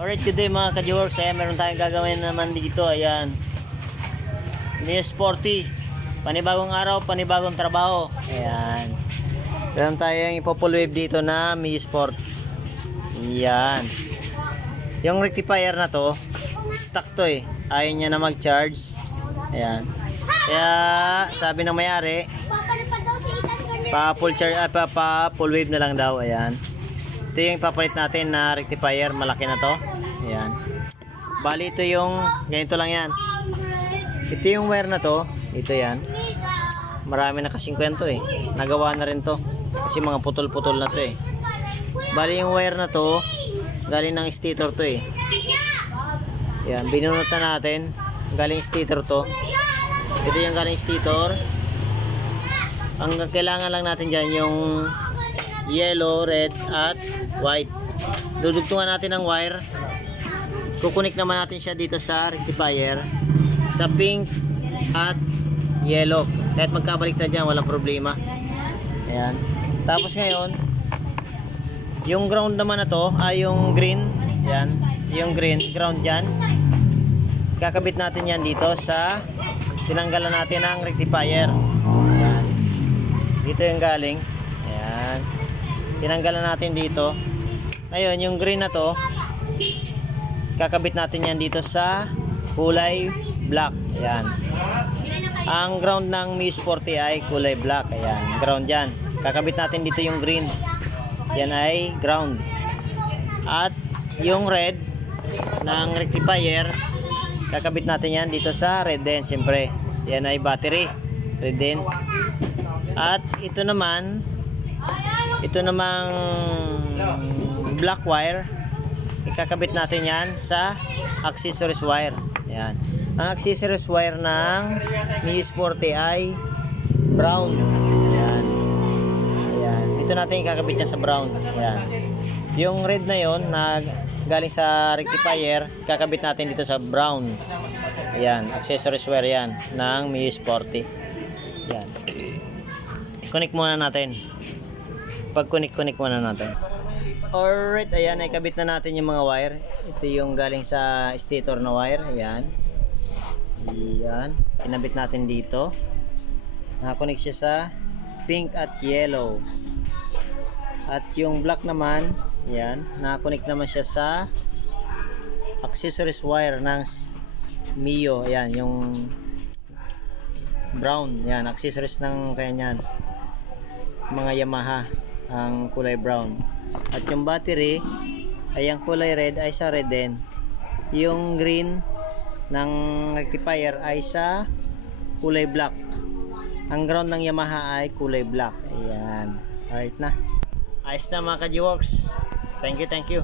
Alright, good day mga ka-G-Works. Ayan, meron tayong gagawin naman dito. Ayan, Mio Sporty. Panibagong araw, panibagong trabaho. Ayan, meron tayong ipo-full wave dito na Mio Sport. Ayan, yung rectifier na to, stuck to eh. Ayaw niya na mag-charge. Ayan, kaya sabi ng may-ari, pa-full charge, pa-full wave na lang daw. Ayan, ito yung ipapalit natin na rectifier. Malaki na to. Ayan, bali ito yung ganito lang yan. Ito yung wire na to. Ito yan, marami na kasing kwento eh. Nagawa na rin to kasi mga putol-putol na to eh. Bali yung wire na to galing ng stator to eh. Ayan, binunot na natin. Galing stator to. Ito yung galing stator. Ang kailangan lang natin dyan yung yellow, red at white. Dudugtungan natin ang wire. Kukunik naman natin siya dito sa rectifier sa pink at yellow. Kahit magkabaliktad dyan, walang problema. Ayan. Tapos ngayon, yung ground naman na to ay yung green. Ayan, yung green ground dyan. Kakabit natin yan dito sa tinanggalan natin ang rectifier. Ayan, dito yung galing. Ayan, tinanggalan natin dito. Ngayon, yung green na to, kakabit natin yan dito sa kulay black. Ayan, ang ground ng Mio Sporty ay kulay black. Ayan, ground dyan. Kakabit natin dito yung green. Yan ay ground. At yung red ng rectifier, kakabit natin yan dito sa red din. Siyempre, yan ay battery. Red din. At ito naman, ito namang black wire, ikakabit natin yan sa accessories wire. Yan. Ang accessories wire ng Mio Sporty ay brown. Ayan. Ayan. Dito natin ikakabit yan sa brown. Ayan. Yung red na yon na galing sa rectifier, ikakabit natin dito sa brown. Ayan. Accessories wire yan ng Mio Sporty. Ayan. Connect muna natin. Pag-connect muna natin. Alright, ayan, ikabit na natin yung mga wire. Ito yung galing sa stator na wire. Ayan. Ayan, kinabit natin dito. Nakakonect siya sa pink at yellow. At yung black naman, ayan, nakakonect naman siya sa accessories wire ng Mio. Ayan, yung brown. Ayan, accessories ng kanyan, mga Yamaha, ang kulay brown. At yung battery ay ang kulay red ay sa red din. Yung green ng rectifier ay sa kulay black. Ang ground ng Yamaha ay kulay black. Ayan. Alright na. Ayos na mga ka-G-Works. Thank you.